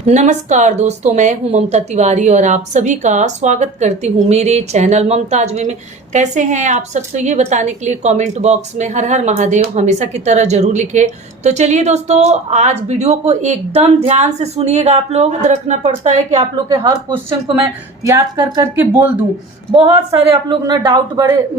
नमस्कार दोस्तों, मैं हूं ममता तिवारी और आप सभी का स्वागत करती हूं मेरे चैनल ममताज में। कैसे हैं आप सब? तो ये बताने के लिए कमेंट बॉक्स में हर हर महादेव हमेशा की तरह जरूर लिखे। तो चलिए दोस्तों, आज वीडियो को एकदम ध्यान से सुनिएगा। आप लोग रखना पड़ता है कि आप लोग के हर क्वेश्चन को मैं याद कर करके बोल दूं। बहुत सारे आप लोग ना डाउट बड़े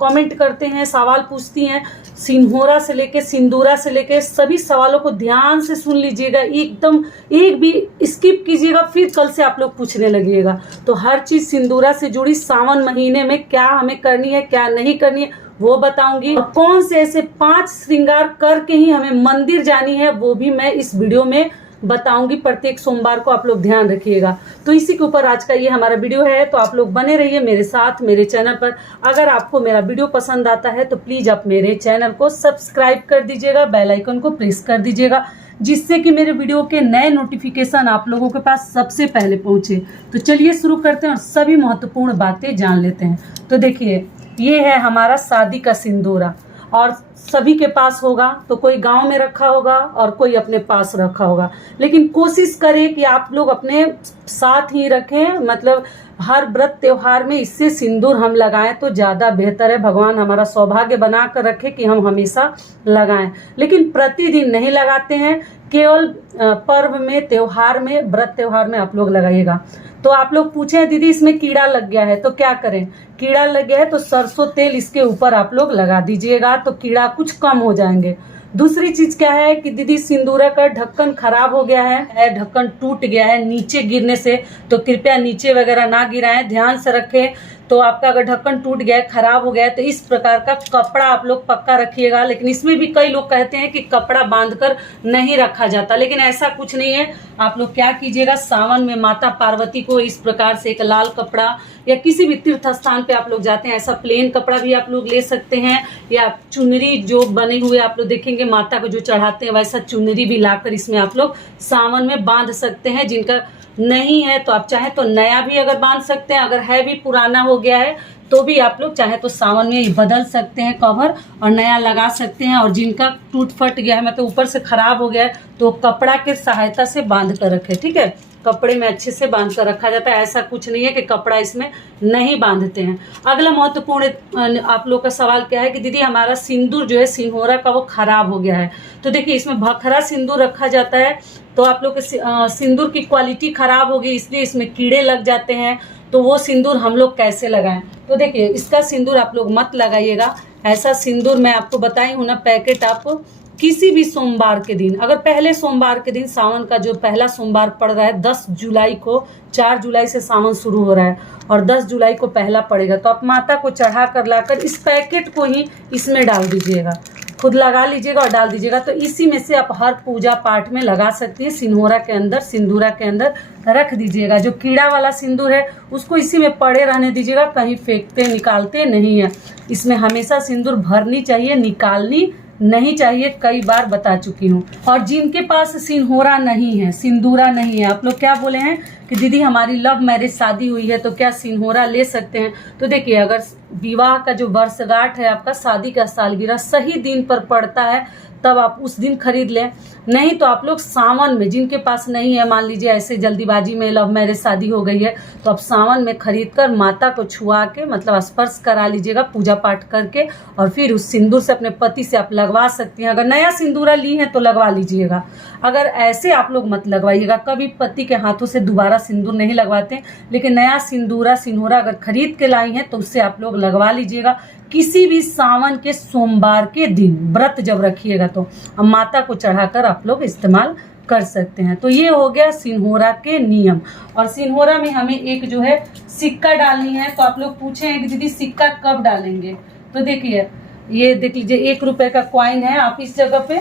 कमेंट करते हैं, सवाल पूछती हैं, सिंहोरा से लेके सिंदूरा से लेके सभी सवालों को ध्यान से सुन लीजिएगा, एकदम एक भी स्किप कीजिएगा, फिर कल से आप लोग पूछने लगिएगा। तो हर चीज सिंदूरा से जुड़ी, सावन महीने में क्या हमें करनी है क्या नहीं करनी है वो बताऊंगी, और कौन से ऐसे 5 श्रृंगार करके ही हमें मंदिर जानी है वो भी मैं इस वीडियो में बताऊंगी। प्रत्येक सोमवार को आप लोग ध्यान रखिएगा। तो इसी के ऊपर आज का ये हमारा वीडियो है, तो आप लोग बने रहिए मेरे साथ मेरे चैनल पर। अगर आपको मेरा वीडियो पसंद आता है तो प्लीज आप मेरे चैनल को सब्सक्राइब कर दीजिएगा, बेल आइकन को प्रेस कर दीजिएगा, जिससे कि मेरे वीडियो के नए नोटिफिकेशन आप लोगों के पास सबसे पहले पहुंचे। तो चलिए शुरू करते हैं और सभी महत्वपूर्ण बातें जान लेते हैं। तो देखिए, ये है हमारा शादी का सिंदूरा, और सभी के पास होगा। तो कोई गांव में रखा होगा और कोई अपने पास रखा होगा, लेकिन कोशिश करें कि आप लोग अपने साथ ही रखें। मतलब हर व्रत त्योहार में इससे सिंदूर हम लगाएं तो ज़्यादा बेहतर है। भगवान हमारा सौभाग्य बना कर रखे कि हम हमेशा लगाएं, लेकिन प्रतिदिन नहीं लगाते हैं, केवल पर्व में, त्योहार में, व्रत त्योहार में आप लोग लगाइएगा। तो आप लोग पूछे दीदी इसमें कीड़ा लग गया है तो क्या करें? कीड़ा लग गया है तो सरसों तेल इसके ऊपर आप लोग लगा दीजिएगा, तो कीड़ा कुछ कम हो जाएंगे। दूसरी चीज क्या है कि दीदी सिंदूरा का ढक्कन खराब हो गया है, ढक्कन टूट गया है नीचे गिरने से, तो कृपया नीचे वगैरह ना गिराएं, ध्यान से रखें। तो आपका अगर ढक्कन टूट गया है, खराब हो गया है, तो इस प्रकार का कपड़ा आप लोग पक्का रखिएगा। लेकिन इसमें भी कई लोग कहते हैं कि कपड़ा बांधकर नहीं रखा जाता, लेकिन ऐसा कुछ नहीं है। आप लोग क्या कीजिएगा, सावन में माता पार्वती को इस प्रकार से एक लाल कपड़ा, या किसी भी तीर्थ स्थान पे आप लोग जाते हैं ऐसा प्लेन कपड़ा भी आप लोग ले सकते हैं, या चुनरी जो बने हुए आप लोग देखेंगे माता को जो चढ़ाते हैं वैसा चुनरी भी लाकर इसमें आप लोग सावन में बांध सकते हैं। जिनका नहीं है तो आप चाहे तो नया भी अगर बांध सकते हैं, अगर है भी पुराना हो गया है तो भी आप लोग चाहे तो सावन में बदल सकते हैं कवर और नया लगा सकते हैं। और जिनका टूट फट गया है, मतलब ऊपर से खराब हो गया है, तो कपड़ा के सहायता से बांध कर रखें। ठीक है, कपड़े में अच्छे से बांध कर रखा जाता है। ऐसा कुछ नहीं है कि कपड़ा इसमें नहीं बांधते हैं। अगला महत्वपूर्ण आप लोग का सवाल क्या है कि दीदी हमारा सिंदूर जो है सिंहोरा का वो खराब हो गया है। तो देखिए, इसमें भखरा सिंदूर रखा जाता है, तो आप लोग के सिंदूर की क्वालिटी खराब होगी, इसलिए इसमें कीड़े लग जाते हैं। तो वो सिंदूर हम लोग कैसे लगाएं? तो देखिए, इसका सिंदूर आप लोग मत लगाइएगा। ऐसा सिंदूर मैं आपको बताई हूँ ना, पैकेट आप किसी भी सोमवार के दिन, अगर पहले सोमवार के दिन, सावन का जो पहला सोमवार पड़ रहा है 10 जुलाई को, 4 जुलाई से सावन शुरू हो रहा है और 10 जुलाई को पहला पड़ेगा, तो आप माता को चढ़ा कर लाकर इस पैकेट को ही इसमें डाल दीजिएगा, खुद लगा लीजिएगा और डाल दीजिएगा। तो इसी में से आप हर पूजा पाठ में लगा सकती हैं। सिंहोरा के अंदर, सिंदूरा के अंदर रख दीजिएगा। जो कीड़ा वाला सिंदूर है उसको इसी में पड़े रहने दीजिएगा, कहीं फेंकते निकालते नहीं है। इसमें हमेशा सिंदूर भरनी चाहिए, निकालनी नहीं चाहिए, कई बार बता चुकी हूँ। और जिनके पास सिंहोरा नहीं है, सिंदूरा नहीं है, आप लोग क्या बोले हैं कि दीदी हमारी लव मैरिज शादी हुई है तो क्या सिंहोरा ले सकते हैं? तो देखिए, अगर विवाह का जो वर्षगांठ है, आपका शादी का सालगिरह सही दिन पर पड़ता है, तब आप उस दिन खरीद लें। नहीं तो आप लोग सावन में, जिनके पास नहीं है, मान लीजिए ऐसे जल्दीबाजी में लव मैरिज शादी हो गई है, तो आप सावन में खरीद कर माता को छुआ के, मतलब स्पर्श करा लीजिएगा पूजा पाठ करके, और फिर उस सिंदूर से अपने पति से आप लगवा सकती हैं। अगर नया सिंदूरा ली है तो लगवा लीजिएगा, अगर ऐसे आप लोग मत लगवाइएगा। कभी पति के हाथों से दोबारा सिंदूर नहीं लगवाते, लेकिन नया सिंदूरा सिंहोरा अगर खरीद के लाई हैं तो उससे आप लोग लगवा लीजिएगा किसी भी सावन के सोमवार के दिन, व्रत जब रखिएगा तो माता को चढ़ाकर आप लोग इस्तेमाल कर सकते हैं। तो ये हो गया सिंहोरा के नियम। और सिंहोरा में हमें एक जो है सिक्का डालनी है। तो आप लोग पूछे हैं कि दीदी सिक्का कब डालेंगे? तो देखिए, ये देख लीजिए 1 रुपए का कॉइन है। आप इस जगह पे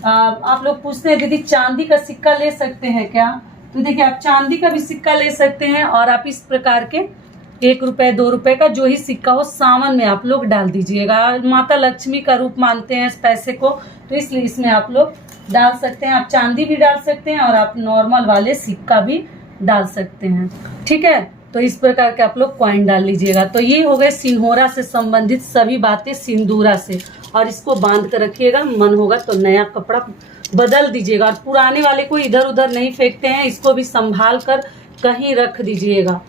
आप लोग पूछते हैं दीदी चांदी का सिक्का ले सकते हैं क्या? तो देखिए, आप चांदी का भी सिक्का ले सकते हैं, और आप इस प्रकार के 1 रुपए 2 रुपए का जो ही सिक्का हो सावन में आप लोग डाल दीजिएगा। माता लक्ष्मी का रूप मानते हैं इस पैसे को, तो इसलिए इसमें आप लोग डाल सकते हैं। आप चांदी भी डाल सकते हैं और आप नॉर्मल वाले सिक्का भी डाल सकते हैं। ठीक है, तो इस प्रकार के आप लोग कॉइन डाल लीजिएगा। तो ये हो गए सिंहोरा से संबंधित सभी बातें सिंदूरा से, और इसको बांध कर रखिएगा। मन होगा तो नया कपड़ा बदल दीजिएगा। और पुराने वाले को इधर उधर नहीं फेंकते हैं, इसको भी संभाल कर कहीं रख दीजिएगा।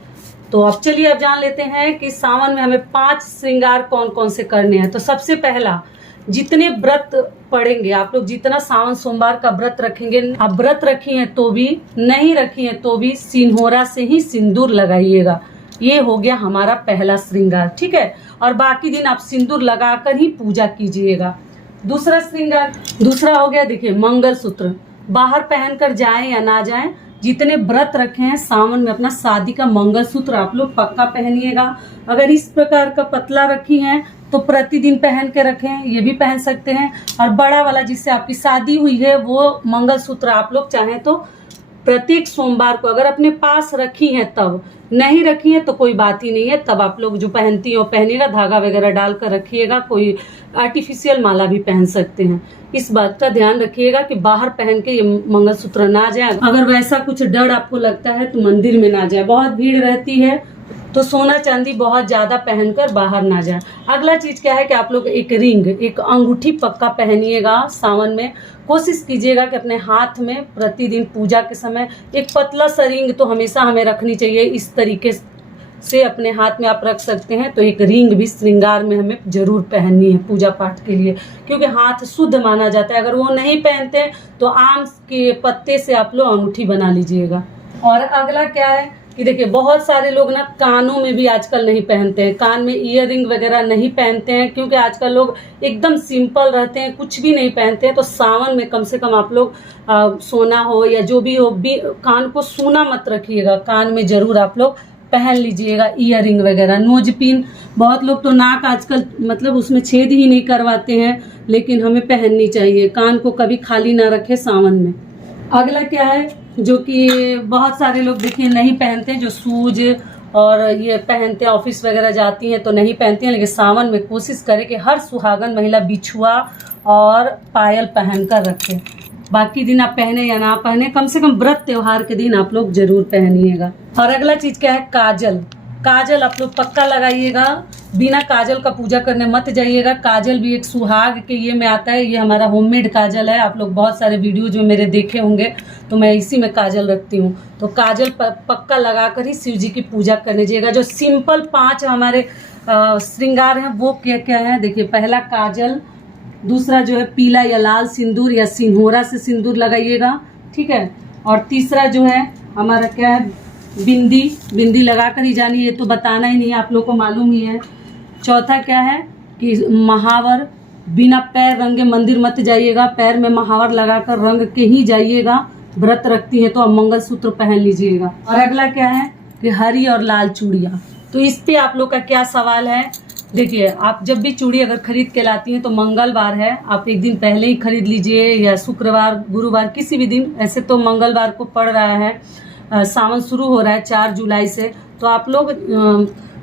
तो अब चलिए अब जान लेते हैं कि सावन में हमें 5 श्रृंगार कौन कौन से करने हैं। तो सबसे पहला, जितने व्रत पड़ेंगे आप लोग, जितना सावन सोमवार का व्रत रखेंगे, आप व्रत रखी हैं तो भी, नहीं रखी हैं तो भी सिंहोरा से ही सिंदूर लगाइएगा। ये हो गया हमारा पहला श्रृंगार, ठीक है। और बाकी दिन आप सिंदूर लगाकर ही पूजा कीजिएगा। दूसरा श्रृंगार, दूसरा हो गया, देखिए मंगलसूत्र। बाहर पहनकर जाएं या ना जाएं, जितने व्रत रखे हैं सावन में, अपना शादी का मंगलसूत्र आप लोग पक्का पहनिएगा। अगर इस प्रकार का पतला रखी हैं तो प्रतिदिन पहन के रखें, ये भी पहन सकते हैं। और बड़ा वाला जिससे आपकी शादी हुई है, वो मंगलसूत्र आप लोग चाहें तो प्रत्येक सोमवार को, अगर अपने पास रखी हैं तब, नहीं रखी हैं तो कोई बात ही नहीं है, तब आप लोग जो पहनती हो पहनिएगा, धागा वगैरह डालकर रखिएगा। कोई आर्टिफिशियल माला भी पहन सकते हैं। इस बात का ध्यान रखिएगा कि बाहर पहन के ये मंगलसूत्र ना जाए। अगर वैसा कुछ डर आपको लगता है तो मंदिर में ना जाए, बहुत भीड़ रहती है, तो सोना चांदी बहुत ज्यादा पहनकर बाहर ना जाए। अगला चीज क्या है कि आप लोग एक रिंग, एक अंगूठी पक्का पहनिएगा सावन में। कोशिश कीजिएगा कि अपने हाथ में प्रतिदिन पूजा के समय एक पतला सा रिंग तो हमेशा हमें रखनी चाहिए। इस तरीके से अपने हाथ में आप रख सकते हैं। तो एक रिंग भी श्रृंगार में हमें जरूर पहननी है पूजा पाठ के लिए, क्योंकि हाथ शुद्ध माना जाता है। अगर वो नहीं पहनते तो आम के पत्ते से आप लोग अंगूठी बना लीजिएगा। और अगला क्या है कि देखिए, बहुत सारे लोग ना कानों में भी आजकल नहीं पहनते हैं, कान में ईयररिंग वगैरह नहीं पहनते हैं, क्योंकि आजकल लोग एकदम सिंपल रहते हैं, कुछ भी नहीं पहनते हैं। तो सावन में कम से कम आप लोग सोना हो या जो भी हो, कान को सूना मत रखिएगा, कान में जरूर आप लोग पहन लीजिएगा ईयररिंग वगैरह। नोज पिन, बहुत लोग तो नाक आजकल मतलब उसमें छेद ही नहीं करवाते हैं, लेकिन हमें पहननी चाहिए। कान को कभी खाली ना रखे सावन में। अगला क्या है जो कि बहुत सारे लोग देखिए नहीं पहनते, जो शूज और ये पहनते हैं, ऑफिस वगैरह जाती हैं तो नहीं पहनती हैं, लेकिन सावन में कोशिश करें कि हर सुहागन महिला बिछुआ और पायल पहन कर रखे। बाकी दिन आप पहने या ना पहने, कम से कम व्रत त्योहार के दिन आप लोग जरूर पहनिएगा। और अगला चीज क्या है, काजल। काजल आप लोग पक्का लगाइएगा, बिना काजल का पूजा करने मत जाइएगा। काजल भी एक सुहाग के ये में आता है, ये हमारा होममेड काजल है। आप लोग बहुत सारे वीडियो जो मेरे देखे होंगे, तो मैं इसी में काजल रखती हूँ। तो काजल पक्का लगाकर ही शिव जी की पूजा करने जाइएगा। जो सिंपल 5 हमारे श्रृंगार हैं वो क्या क्या है, देखिए, पहला काजल, दूसरा जो है पीला या लाल सिंदूर या सिंहोरा से सिंदूर लगाइएगा, ठीक है। और तीसरा जो है हमारा क्या है, बिंदी। बिंदी लगा कर ही जानी, ये तो बताना ही नहीं, आप लोग को मालूम ही है। चौथा क्या है कि महावर, बिना पैर रंगे मंदिर मत जाइएगा, पैर में महावर लगाकर रंग के ही जाइएगा। व्रत रखती है तो आप मंगलसूत्र पहन लीजिएगा। और अगला क्या है कि हरी और लाल चूड़ियाँ। तो इस पे आप लोग का क्या सवाल है, देखिए, आप जब भी चूड़ी अगर खरीद के लाती हैं तो मंगलवार है, आप एक दिन पहले ही खरीद लीजिए, या शुक्रवार, गुरुवार, किसी भी दिन। ऐसे तो मंगलवार को पड़ रहा है, सावन शुरू हो रहा है 4 जुलाई से, तो आप लोग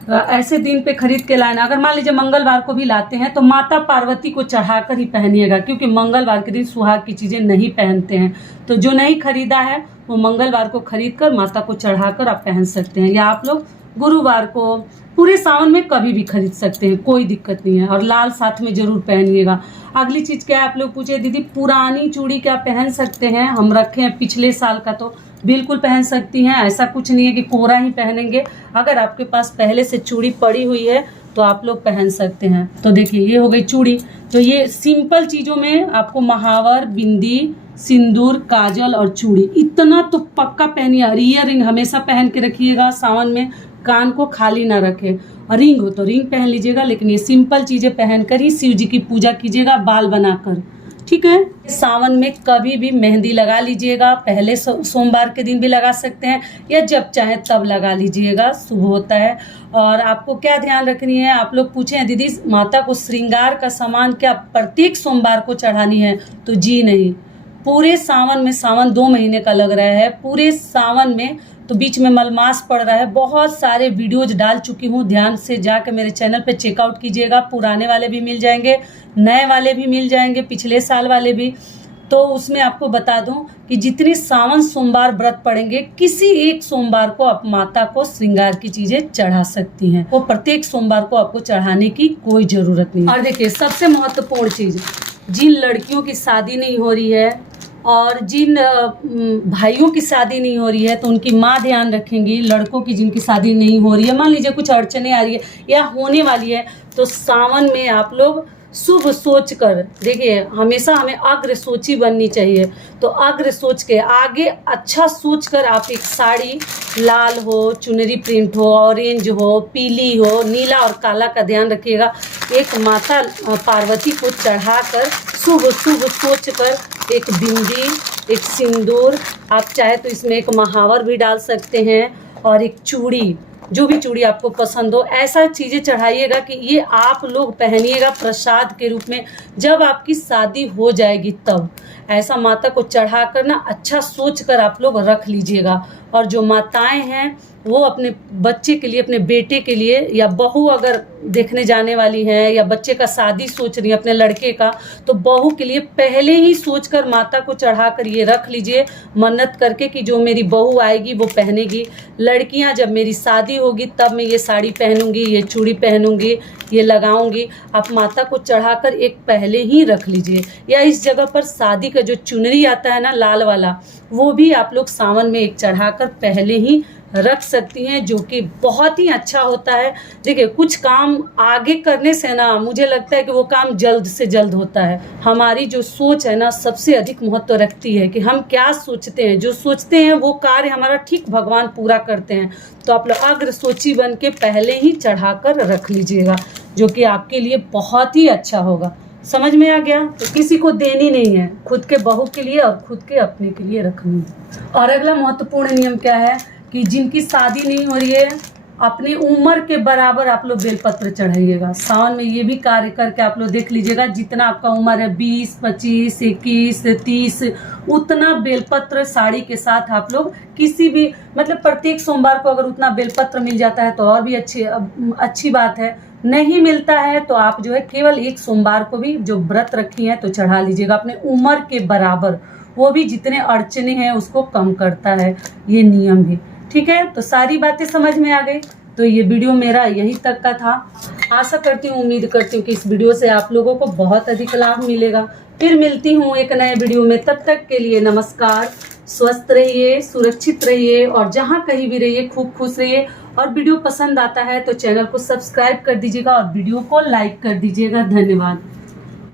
ऐसे दिन पे खरीद के लाना। अगर मान लीजिए मंगलवार को भी लाते हैं तो माता पार्वती को चढ़ाकर ही पहनिएगा, क्योंकि मंगलवार के दिन सुहाग की चीजें नहीं पहनते हैं। तो जो नहीं खरीदा है वो मंगलवार को खरीद कर माता को चढ़ाकर आप पहन सकते हैं, या आप लोग गुरुवार को, पूरे सावन में कभी भी खरीद सकते हैं, कोई दिक्कत नहीं है। और लाल साथ में जरूर पहनिएगा। अगली चीज क्या है, आप लोग पूछे दीदी पुरानी चूड़ी क्या पहन सकते हैं, हम रखे हैं पिछले साल का, तो बिल्कुल पहन सकती हैं। ऐसा कुछ नहीं है कि कोरा ही पहनेंगे, अगर आपके पास पहले से चूड़ी पड़ी हुई है तो आप लोग पहन सकते हैं। तो देखिए, ये हो गई चूड़ी। तो ये सिंपल चीजों में आपको महावर, बिंदी, सिंदूर, काजल और चूड़ी, इतना तो पक्का पहनिए। और ईयररिंग हमेशा पहन के रखिएगा सावन में, कान को खाली ना रखे। और रिंग हो तो रिंग पहन लीजिएगा, लेकिन ये सिंपल चीजें पहनकर ही शिव जी की पूजा कीजिएगा, बाल बनाकर, ठीक है। सावन में कभी भी मेहंदी लगा लीजिएगा, पहले सोमवार के दिन भी लगा सकते हैं, या जब चाहे तब लगा लीजिएगा, शुभ होता है। और आपको क्या ध्यान रखनी है, आप लोग पूछे हैं दीदी माता को श्रृंगार का सामान क्या प्रत्येक सोमवार को चढ़ानी है, तो जी नहीं, पूरे सावन में, सावन 2 महीने का लग रहा है, पूरे सावन में तो बीच में मलमास पड़ रहा है। बहुत सारे वीडियोज डाल चुकी हूँ, ध्यान से जाके मेरे चैनल पे चेकआउट कीजिएगा। पुराने वाले भी मिल जाएंगे, नए वाले भी मिल जाएंगे, पिछले साल वाले भी। तो उसमें आपको बता दूं कि जितने सावन सोमवार व्रत पड़ेंगे, किसी एक सोमवार को आप माता को श्रृंगार की चीजें चढ़ा सकती हैं। वो प्रत्येक सोमवार को आपको चढ़ाने की कोई जरूरत नहीं। और देखिए, सबसे महत्वपूर्ण चीज, जिन लड़कियों की शादी नहीं हो रही है और जिन भाइयों की शादी नहीं हो रही है तो उनकी माँ ध्यान रखेंगी। लड़कों की जिनकी शादी नहीं हो रही है, मान लीजिए कुछ अड़चने आ रही है या होने वाली है, तो सावन में आप लोग शुभ सोच कर, देखिए हमेशा हमें अग्र सोची बननी चाहिए। तो अग्र सोच के आगे अच्छा सोच कर आप एक साड़ी, लाल हो, चुनरी प्रिंट हो, ऑरेंज हो, पीली हो, नीला और काला का ध्यान रखिएगा, एक माता पार्वती को चढ़ाकर शुभ शुभ सोच कर एक बिंदी, एक सिंदूर, आप चाहे तो इसमें एक महावर भी डाल सकते हैं, और एक चूड़ी, जो भी चूड़ी आपको पसंद हो, ऐसा चीज़ें चढ़ाइएगा कि ये आप लोग पहनिएगा प्रसाद के रूप में। जब आपकी शादी हो जाएगी तब ऐसा माता को चढ़ाकर ना अच्छा सोच कर आप लोग रख लीजिएगा। और जो माताएं हैं वो अपने बच्चे के लिए, अपने बेटे के लिए, या बहू अगर देखने जाने वाली हैं या बच्चे का शादी सोच रही है अपने लड़के का, तो बहू के लिए पहले ही सोचकर माता को चढ़ाकर ये रख लीजिए, मन्नत करके कि जो मेरी बहू आएगी वो पहनेगी। लड़कियां जब मेरी शादी होगी तब मैं ये साड़ी पहनूंगी, ये चूड़ी पहनूंगी, ये लगाऊंगी। आप माता को चढ़ाकर एक पहले ही रख लीजिए। या इस जगह पर शादी का जो चुनरी आता है ना, लाल वाला, वो भी आप लोग सावन में एक चढ़ाकर पहले ही रख सकती हैं, जो कि बहुत ही अच्छा होता है। देखिए कुछ काम आगे करने से ना मुझे लगता है कि वो काम जल्द से जल्द होता है। हमारी जो सोच है ना सबसे अधिक महत्व रखती है कि हम क्या सोचते हैं। जो सोचते हैं वो कार्य हमारा ठीक भगवान पूरा करते हैं। तो आप लोग अग्र सोची बन के पहले ही चढ़ाकर रख लीजिएगा, जो कि आपके लिए बहुत ही अच्छा होगा। समझ में आ गया? तो किसी को देनी नहीं है, खुद के बहू के लिए और खुद के अपने के लिए रखनी है। और अगला महत्वपूर्ण नियम क्या है कि जिनकी शादी नहीं हो रही है, अपनी उम्र के बराबर आप लोग बेलपत्र चढ़ाइएगा। सावन में ये भी कार्य करके आप लोग देख लीजिएगा, जितना आपका उम्र है 20, 25, 21, 30, उतना बेलपत्र साड़ी के साथ आप लोग किसी भी, मतलब प्रत्येक सोमवार को अगर उतना बेलपत्र मिल जाता है तो और भी अच्छी बात है। नहीं मिलता है तो आप जो है केवल एक सोमवार को भी जो व्रत रखी है तो चढ़ा लीजिएगा अपने उम्र के बराबर। वो भी जितने अड़चने हैं उसको कम करता है ये नियम भी। ठीक है, तो सारी बातें समझ में आ गई। तो ये वीडियो मेरा यही तक का था। आशा करती हूँ, उम्मीद करती हूँ कि इस वीडियो से आप लोगों को बहुत अधिक लाभ मिलेगा। फिर मिलती हूँ एक नए वीडियो में, तब तक के लिए नमस्कार। स्वस्थ रहिए, सुरक्षित रहिए और जहाँ कहीं भी रहिए खूब खुश रहिए। और वीडियो पसंद आता है तो चैनल को सब्सक्राइब कर दीजिएगा और वीडियो को लाइक कर दीजिएगा। धन्यवाद।